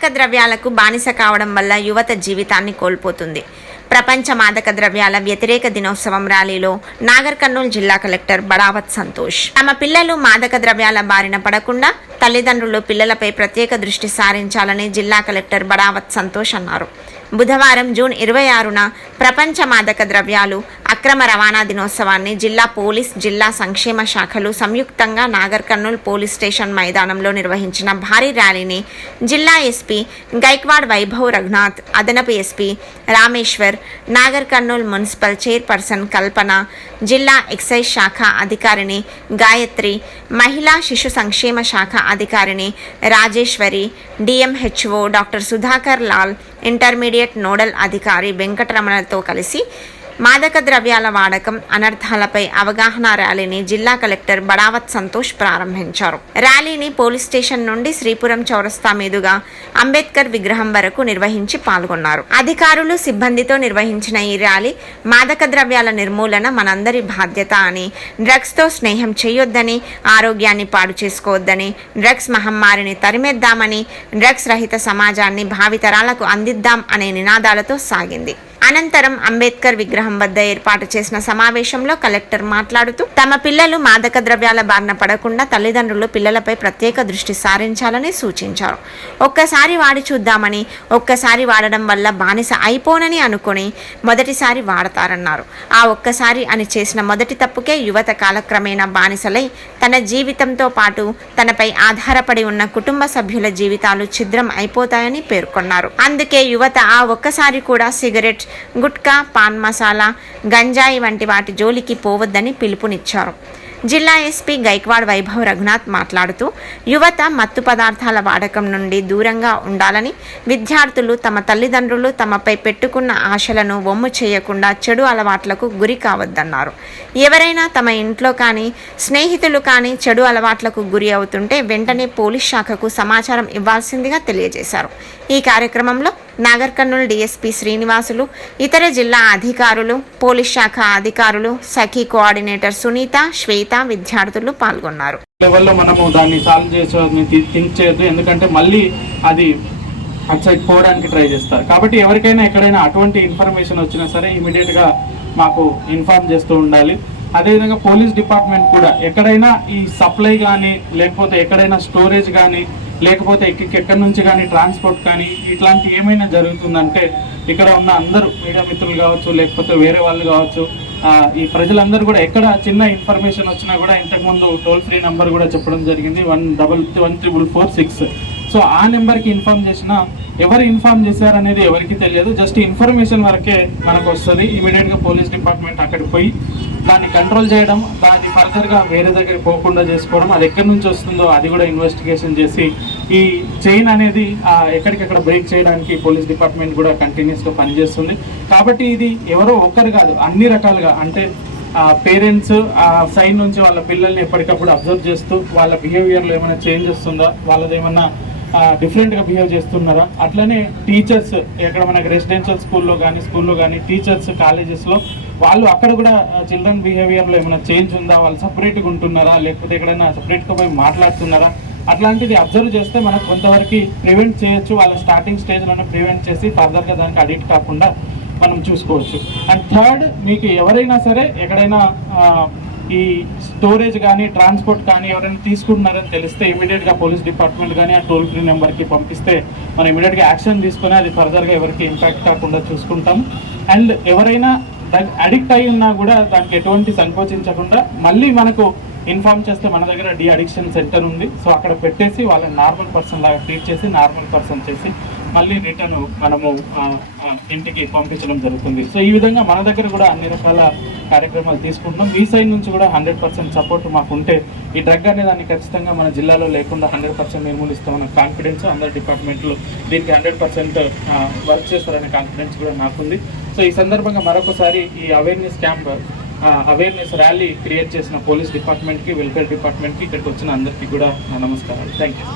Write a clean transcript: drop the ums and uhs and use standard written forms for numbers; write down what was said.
మాదక ద్రవ్యాలకు బానిస కావడం వల్ల యువత జీవితాన్ని కోల్పోతుంది. ప్రపంచ మాదక ద్రవ్యాల వ్యతిరేక దినోత్సవం ర్యాలీలో నాగర్ కర్నూలు జిల్లా కలెక్టర్ బడావత్ సంతోష్ తమ పిల్లలు మాదక ద్రవ్యాల బారిన పడకుండా తల్లిదండ్రులు పిల్లలపై ప్రత్యేక దృష్టి సారించాలని జిల్లా కలెక్టర్ బడావత్ సంతోష్ అన్నారు. బుధవారం జూన్ 26న ప్రపంచ మాదక ద్రవ్యాలు అక్రమ రవాణా దినోత్సవాన్ని జిల్లా పోలీస్, జిల్లా సంక్షేమ శాఖలు సంయుక్తంగా నాగర్ కర్నూలు పోలీస్ స్టేషన్ మైదానంలో నిర్వహించిన భారీ ర్యాలీని జిల్లా ఎస్పీ గైక్వాడ్ వైభవ్ రఘునాథ్, అదనపు SP Rameshwar, Nagarkurnool municipal chairperson Kalpana, జిల్లా ఎక్సైజ్ శాఖ అధికారిని గాయత్రి, మహిళా శిశు సంక్షేమ శాఖ అధికారిని Rajeshwari, DMHO doctor Sudhakar Lal, intermediate nodal అధికారి వెంకటరమణతో కలిసి మాదక ద్రవ్యాల వాడకం, అనర్థాలపై అవగాహన ర్యాలీని జిల్లా కలెక్టర్ బడావత్ సంతోష్ ప్రారంభించారు. ర్యాలీని పోలీస్ స్టేషన్ నుండి శ్రీపురం చౌరస్తా మీదుగా అంబేద్కర్ విగ్రహం వరకు నిర్వహించి పాల్గొన్నారు. అధికారులు, సిబ్బందితో నిర్వహించిన ఈ ర్యాలీ మాదక ద్రవ్యాల నిర్మూలన మనందరి బాధ్యత అని, డ్రగ్స్తో స్నేహం చేయొద్దని, ఆరోగ్యాన్ని పాడు చేసుకోవద్దని, డ్రగ్స్ మహమ్మారిని తరిమేద్దామని, డ్రగ్స్ రహిత సమాజాన్ని భావితరాలకు అందిద్దాం అనే నినాదాలతో సాగింది. అనంతరం అంబేద్కర్ విగ్రహం వద్ద ఏర్పాటు చేసిన సమావేశంలో కలెక్టర్ మాట్లాడుతూ తమ పిల్లలు మాదక ద్రవ్యాల బారిన పడకుండా తల్లిదండ్రులు పిల్లలపై ప్రత్యేక దృష్టి సారించాలని సూచించారు. ఒక్కసారి వాడి చూద్దామని, ఒక్కసారి వాడడం వల్ల బానిస అయిపోనని అనుకుని మొదటిసారి వాడతారన్నారు. ఆ ఒక్కసారి అని చేసిన మొదటి తప్పుకే యువత కాలక్రమేణా బానిసలై తన జీవితంతో పాటు తనపై ఆధారపడి ఉన్న కుటుంబ సభ్యుల జీవితాలు ఛిద్రం అయిపోతాయని పేర్కొన్నారు. అందుకే యువత ఆ ఒక్కసారి కూడా సిగరెట్, గుట్కా, పాన్ మసాలా, గంజాయి వంటి వాటి జోలికి పోవద్దని పిలుపునిచ్చారు. జిల్లా ఎస్పీ గైక్వాడ్ వైభవ్ రఘునాథ్ మాట్లాడుతూ యువత మత్తు పదార్థాల వాడకం నుండి దూరంగా ఉండాలని, విద్యార్థులు తమ తల్లిదండ్రులు తమపై పెట్టుకున్న ఆశలను వమ్ము చేయకుండా చెడు అలవాట్లకు గురి కావద్దన్నారు. ఎవరైనా తమ ఇంట్లో కానీ స్నేహితులు కానీ చెడు అలవాట్లకు గురి అవుతుంటే వెంటనే పోలీస్ శాఖకు సమాచారం ఇవ్వాల్సిందిగా తెలియజేశారు. ఈ కార్యక్రమంలో నాగర్ కర్నూలు డిఎస్పీ శ్రీనివాసులు, ఇతర జిల్లా అధికారులు, పోలీస్ శాఖ అధికారులు, సఖీ కోఆర్డినేటర్ సునీత, శ్వేత, విద్యార్థులు పాల్గొన్నారు. లెవెల్లో మనము దాన్ని సాల్వ్ చేయొద్దు, ఎందుకంటే మళ్ళీ అది అటు సైడ్ పోవడానికి ట్రై చేస్తారు. కాబట్టి ఎవరికైనా ఎక్కడైనా అటువంటి ఇన్ఫర్మేషన్ వచ్చినా సరే ఇమీడియట్గా మాకు ఇన్ఫార్మ్ చేస్తూ ఉండాలి. అదేవిధంగా పోలీస్ డిపార్ట్మెంట్ కూడా ఎక్కడైనా ఈ సప్లై కానీ, లేకపోతే ఎక్కడైనా స్టోరేజ్ కానీ, లేకపోతే ఎక్కడి నుంచి కానీ ట్రాన్స్పోర్ట్ కానీ ఇట్లాంటి ఏమైనా జరుగుతుందంటే ఇక్కడ ఉన్న అందరూ మీడియా మిత్రులు కావచ్చు, లేకపోతే వేరే వాళ్ళు కావచ్చు, ఈ ప్రజలందరూ కూడా ఎక్కడ చిన్న ఇన్ఫర్మేషన్ వచ్చినా కూడా ఇంతకుముందు టోల్ ఫ్రీ నెంబర్ కూడా చెప్పడం జరిగింది 14446. సో ఆ నెంబర్కి ఇన్ఫార్మ్ చేసినా ఎవరు ఇన్ఫార్మ్ చేశారనేది ఎవరికి తెలియదు. జస్ట్ ఇన్ఫర్మేషన్ వరకే మనకు వస్తుంది. ఇమీడియట్గా పోలీస్ డిపార్ట్మెంట్ అక్కడికి పోయి దాన్ని కంట్రోల్ చేయడం, దాన్ని ఫర్దర్గా వేరే దగ్గరికి పోకుండా చేసుకోవడం, అది ఎక్కడి నుంచి వస్తుందో అది కూడా ఇన్వెస్టిగేషన్ చేసి ఈ చైన్ అనేది ఎక్కడికెక్కడ బ్రేక్ చేయడానికి పోలీస్ డిపార్ట్మెంట్ కూడా కంటిన్యూస్గా పనిచేస్తుంది. కాబట్టి ఇది ఎవరో ఒక్కరు కాదు, అన్ని రకాలుగా, అంటే పేరెంట్స్ సైడ్ నుంచి వాళ్ళ పిల్లల్ని ఎప్పటికప్పుడు అబ్జర్వ్ చేస్తూ వాళ్ళ బిహేవియర్లో ఏమైనా చేంజ్ వస్తుందా, వాళ్ళది ఏమన్నా డిఫరెంట్గా బిహేవ్ చేస్తున్నారా, అట్లనే టీచర్స్ ఎక్కడ మనకి రెసిడెన్షియల్ స్కూల్లో కానీ టీచర్స్ కాలేజెస్లో వాళ్ళు అక్కడ కూడా చిల్డ్రన్ బిహేవియర్లో ఏమైనా చేంజ్ ఉందా, వాళ్ళు సపరేట్గా ఉంటున్నారా, లేకపోతే ఎక్కడైనా సపరేట్గా పోయి మాట్లాడుతున్నారా, అట్లాంటిది అబ్జర్వ్ చేస్తే మనకు కొంతవరకు ప్రివెంట్ చేయొచ్చు. వాళ్ళ స్టార్టింగ్ స్టేజ్లోనే ప్రివెంట్ చేసి ఫర్దర్గా దానికి అడిక్ట్ కాకుండా మనం చూసుకోవచ్చు. అండ్ థర్డ్, మీకు ఎవరైనా సరే ఎక్కడైనా ఈ స్టోరేజ్ కానీ ట్రాన్స్పోర్ట్ కానీ ఎవరైనా తీసుకుంటున్నారని తెలిస్తే ఇమీడియట్గా పోలీస్ డిపార్ట్మెంట్ కానీ ఆ టోల్ ఫ్రీ నెంబర్కి పంపిస్తే మనం ఇమీడియట్గా యాక్షన్ తీసుకొని అది ఫర్దర్గా ఎవరికి ఇంపాక్ట్ కాకుండా చూసుకుంటాం. అండ్ ఎవరైనా అడిక్ట్ అయి ఉన్నా కూడా దానికి ఎటువంటి సంకోచించకుండా మళ్ళీ మనకు ఇన్ఫార్మ్ చేస్తే మన దగ్గర డి అడిక్షన్ సెంటర్ ఉంది. సో అక్కడ పెట్టేసి వాళ్ళని నార్మల్ పర్సన్ లాగా ట్రీట్ చేసి నార్మల్ పర్సన్ చేసి మళ్ళీ రిటర్న్ మనము ఇంటికి పంపించడం జరుగుతుంది. సో ఈ విధంగా మన దగ్గర కూడా అన్ని రకాల కార్యక్రమాలు తీసుకుంటున్నాం. మీ సైడ్ నుంచి కూడా 100% సపోర్ట్ మాకు ఉంటే ఈ డ్రగ్ అనే దాన్ని ఖచ్చితంగా మన జిల్లాలో లేకుండా 100% నిర్మూలిస్తామన్న కాన్ఫిడెన్స్, అందరి డిపార్ట్మెంట్లు దీనికి 100% వర్క్ చేస్తారనే కాన్ఫిడెన్స్ కూడా నాకుంది. సో ఈ సందర్భంగా మరొకసారి ఈ అవేర్నెస్ ర్యాలీ క్రియేట్ చేసిన పోలీస్ డిపార్ట్మెంట్కి, వెల్ఫేర్ డిపార్ట్మెంట్కి, ఇక్కడికి వచ్చిన అందరికీ కూడా నా నమస్కారాలు. Thank you.